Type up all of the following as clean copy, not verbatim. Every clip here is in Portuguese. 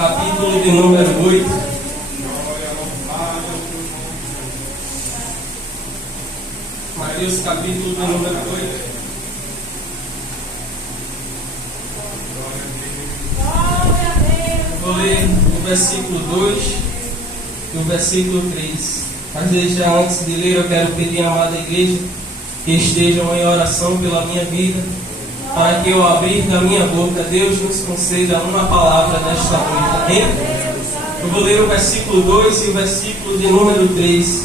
capítulo de número 8. Mateus, capítulo de número 8. Vou ler o versículo 2 e o versículo 3. Mas desde já antes de ler, eu quero pedir à amada igreja que estejam em oração pela minha vida, para que eu abrir da minha boca, Deus nos conceda uma palavra nesta noite. Amém? Eu vou ler o versículo 2 e o versículo de número 3,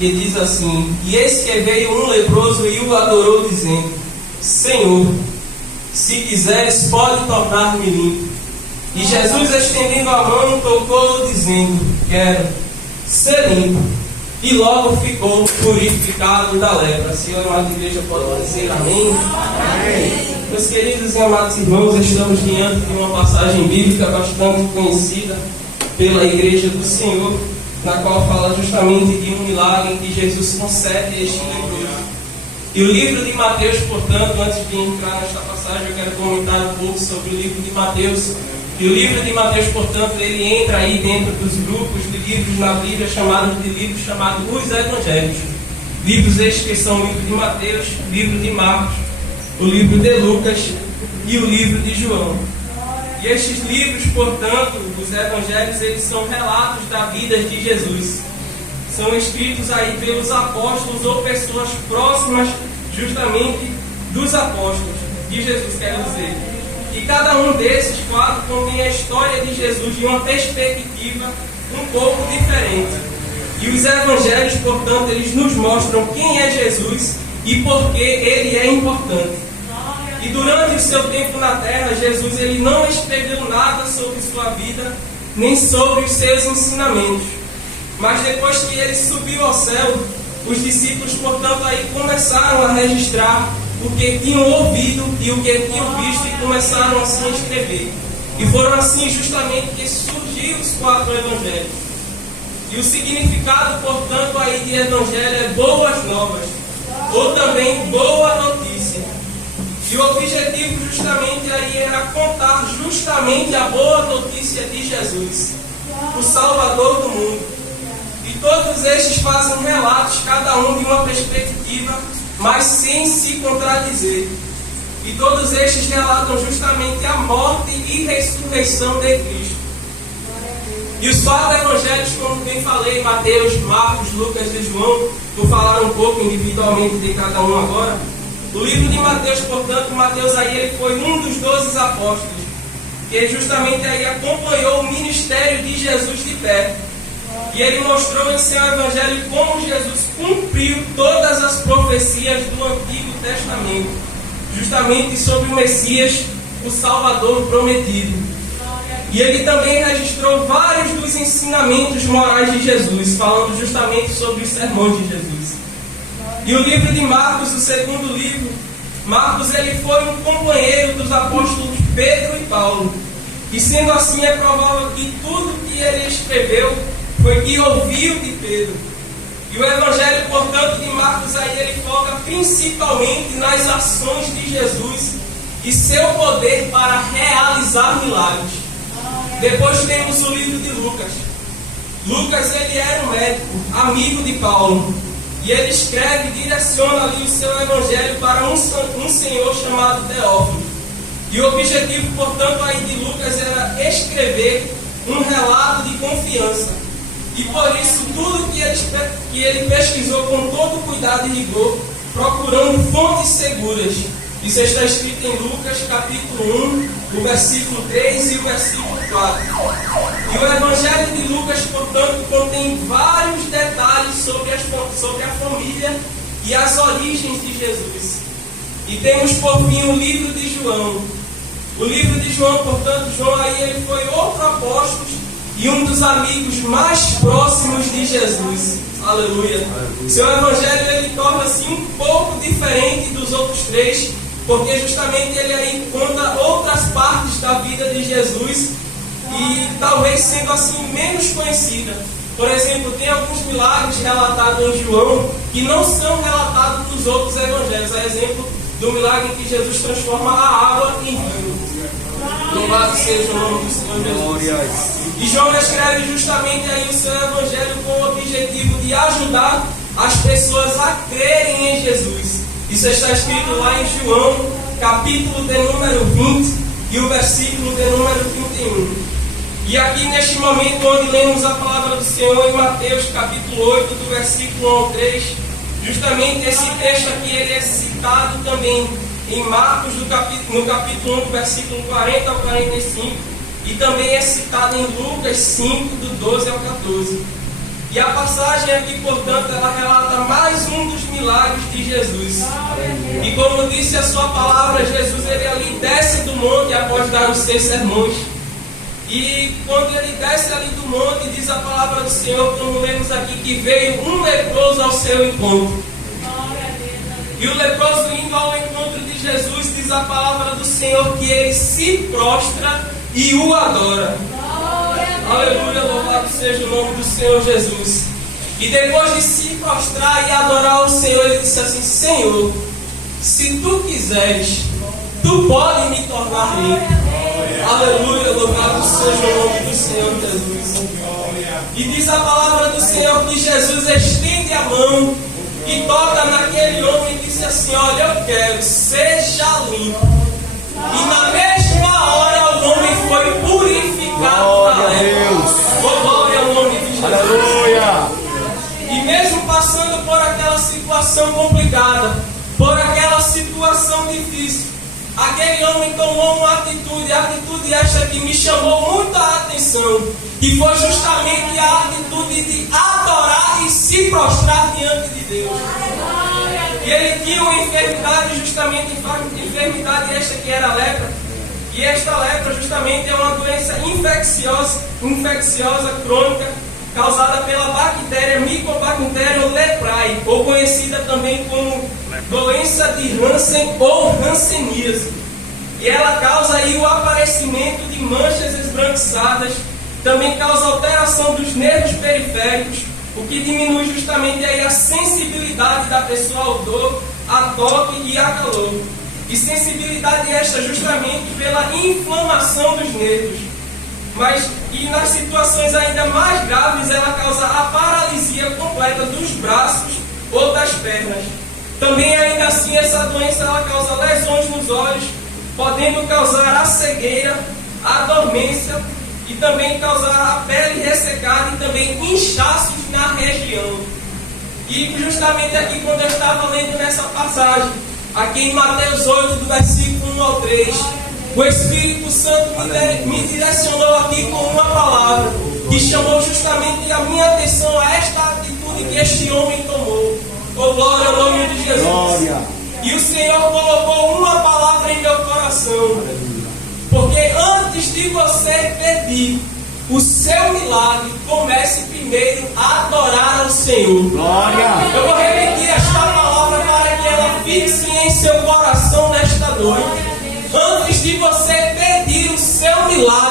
que diz assim: E eis que veio um leproso e o adorou, dizendo: Senhor, se quiseres, pode tornar-me limpo. E Jesus, estendendo a mão, tocou-o, dizendo: Quero ser limpo. E logo ficou purificado da lepra. Senhor, amada igreja, pode dizer amém? Amém. Meus queridos e amados irmãos, estamos diante de uma passagem bíblica bastante conhecida pela igreja do Senhor, na qual fala justamente de um milagre que Jesus concede a este leproso. E o livro de Mateus, portanto, antes de entrar nesta passagem, eu quero comentar um pouco sobre o livro de Mateus. E o livro de Mateus, portanto, ele entra aí dentro dos grupos de livros na Bíblia chamados os Evangelhos. Livros estes que são o livro de Mateus, o livro de Marcos, o livro de Lucas e o livro de João. E estes livros, portanto, os Evangelhos, eles são relatos da vida de Jesus. São escritos aí pelos apóstolos ou pessoas próximas justamente dos apóstolos de Jesus, quero dizer. E cada um desses quadros contém a história de Jesus de uma perspectiva um pouco diferente. E os Evangelhos, portanto, eles nos mostram quem é Jesus e por que ele é importante. E durante o seu tempo na terra, Jesus ele não escreveu nada sobre sua vida, nem sobre os seus ensinamentos. Mas depois que ele subiu ao céu, os discípulos, portanto, aí começaram a registrar o que tinham ouvido e o que tinham visto e começaram assim a escrever. E foram assim justamente que surgiram os 4 evangelhos. E o significado, portanto, aí de evangelho é boas novas, ou também boa notícia. E o objetivo justamente aí era contar justamente a boa notícia de Jesus, o Salvador do mundo. E todos estes fazem relatos, cada um de uma perspectiva, mas sem se contradizer. E todos estes relatam justamente a morte e ressurreição de Cristo. E os 4 evangelhos, como bem falei, Mateus, Marcos, Lucas e João, vou falar um pouco individualmente de cada um agora. O livro de Mateus, portanto, Mateus aí ele foi um dos 12 apóstolos, que justamente aí acompanhou o ministério de Jesus de perto. E ele mostrou em seu evangelho como Jesus cumpriu todas as profecias do Antigo Testamento, justamente sobre o Messias, o Salvador prometido. E ele também registrou vários dos ensinamentos morais de Jesus, falando justamente sobre os sermões de Jesus. E o livro de Marcos, o segundo livro, Marcos ele foi um companheiro dos apóstolos Pedro e Paulo. E sendo assim, é provável que tudo que ele escreveu foi que ouviu de Pedro. E o evangelho, portanto, de Marcos aí ele foca principalmente nas ações de Jesus e seu poder para realizar milagres. Depois temos o livro de Lucas. Lucas ele era um médico, amigo de Paulo. E ele escreve e direciona ali o seu evangelho para um senhor chamado Teófilo. E o objetivo, portanto, aí de Lucas era escrever um relato de confiança. E por isso, tudo que ele pesquisou com todo cuidado e rigor, procurando fontes seguras. Isso está escrito em Lucas, capítulo 1, o versículo 3 e o versículo 4. E o Evangelho de Lucas, portanto, contém vários detalhes sobre a família e as origens de Jesus. E temos, por fim, o livro de João. O livro de João, portanto, João aí ele foi outro apóstolo e um dos amigos mais próximos de Jesus. Aleluia. Seu evangelho ele torna-se um pouco diferente dos outros 3, porque justamente ele aí conta outras partes da vida de Jesus e talvez sendo assim menos conhecida. Por exemplo, tem alguns milagres relatados em João que não são relatados nos outros evangelhos. A exemplo do milagre em que Jesus transforma a água em vinho. Louvado seja o nome do Senhor Jesus. E João escreve justamente aí o seu evangelho com o objetivo de ajudar as pessoas a crerem em Jesus. Isso está escrito lá em João, capítulo de número 20 e o versículo de número 31. E aqui neste momento onde lemos a palavra do Senhor em Mateus capítulo 8, do versículo 1 ao 3, justamente esse texto aqui ele é citado também em Marcos no capítulo 1, do versículo 40 ao 45, e também é citado em Lucas 5, do 12 ao 14. E a passagem aqui, portanto, ela relata mais um dos milagres de Jesus. E como disse a sua palavra, Jesus ele ali desce do monte após dar os seus sermões. E quando ele desce ali do monte, diz a palavra do Senhor, como lemos aqui, que veio um leproso ao seu encontro. E o leproso indo ao encontro de Jesus, diz a palavra do Senhor que ele se prostra e o adora. Aleluia, louvado seja o nome do Senhor Jesus. E depois de se prostrar e adorar o Senhor, ele disse assim: Senhor, se tu quiseres, tu pode me tornar limpo. Aleluia, louvado seja o nome do Senhor Jesus. E diz a palavra do Senhor que Jesus estende a mão e toca naquele homem e disse assim: olha, eu quero, seja limpo. E na mesma hora o homem foi purificado da lepra. Glória ao nome de Jesus. Aleluia. E mesmo passando por aquela situação complicada, por aquela situação difícil, aquele homem tomou uma atitude, a atitude esta que me chamou muita atenção, que foi justamente a atitude de adorar e se prostrar diante de Deus. E ele tinha uma enfermidade, justamente enfermidade esta que era a lepra. E esta lepra justamente é uma doença infecciosa crônica, causada pela bactéria Mycobacterium leprae, ou conhecida também como doença de Hansen ou hanseníase. E ela causa aí o aparecimento de manchas esbranquiçadas, também causa alteração dos nervos periféricos, o que diminui justamente aí a sensibilidade da pessoa ao dor, a toque e a calor. E sensibilidade esta justamente pela inflamação dos nervos. Mas, e nas situações ainda mais graves, ela causa a paralisia completa dos braços ou das pernas. Também, ainda assim, essa doença ela causa lesões nos olhos, podendo causar a cegueira, a dormência e também causar a pele ressecada e também inchaços na região. E justamente aqui, quando eu estava lendo nessa passagem, aqui em Mateus 8, do versículo 1 ao 3, o Espírito Santo me direcionou aqui com uma palavra que chamou justamente a minha atenção a esta atitude que este homem tomou. Oh, glória ao nome de Jesus. Glória. E o Senhor colocou uma palavra em meu coração. Porque antes de você pedir o seu milagre, comece primeiro a adorar ao Senhor. Glória. Eu vou repetir esta palavra para que ela fixe em seu coração nesta noite. Antes de você pedir o seu milagre,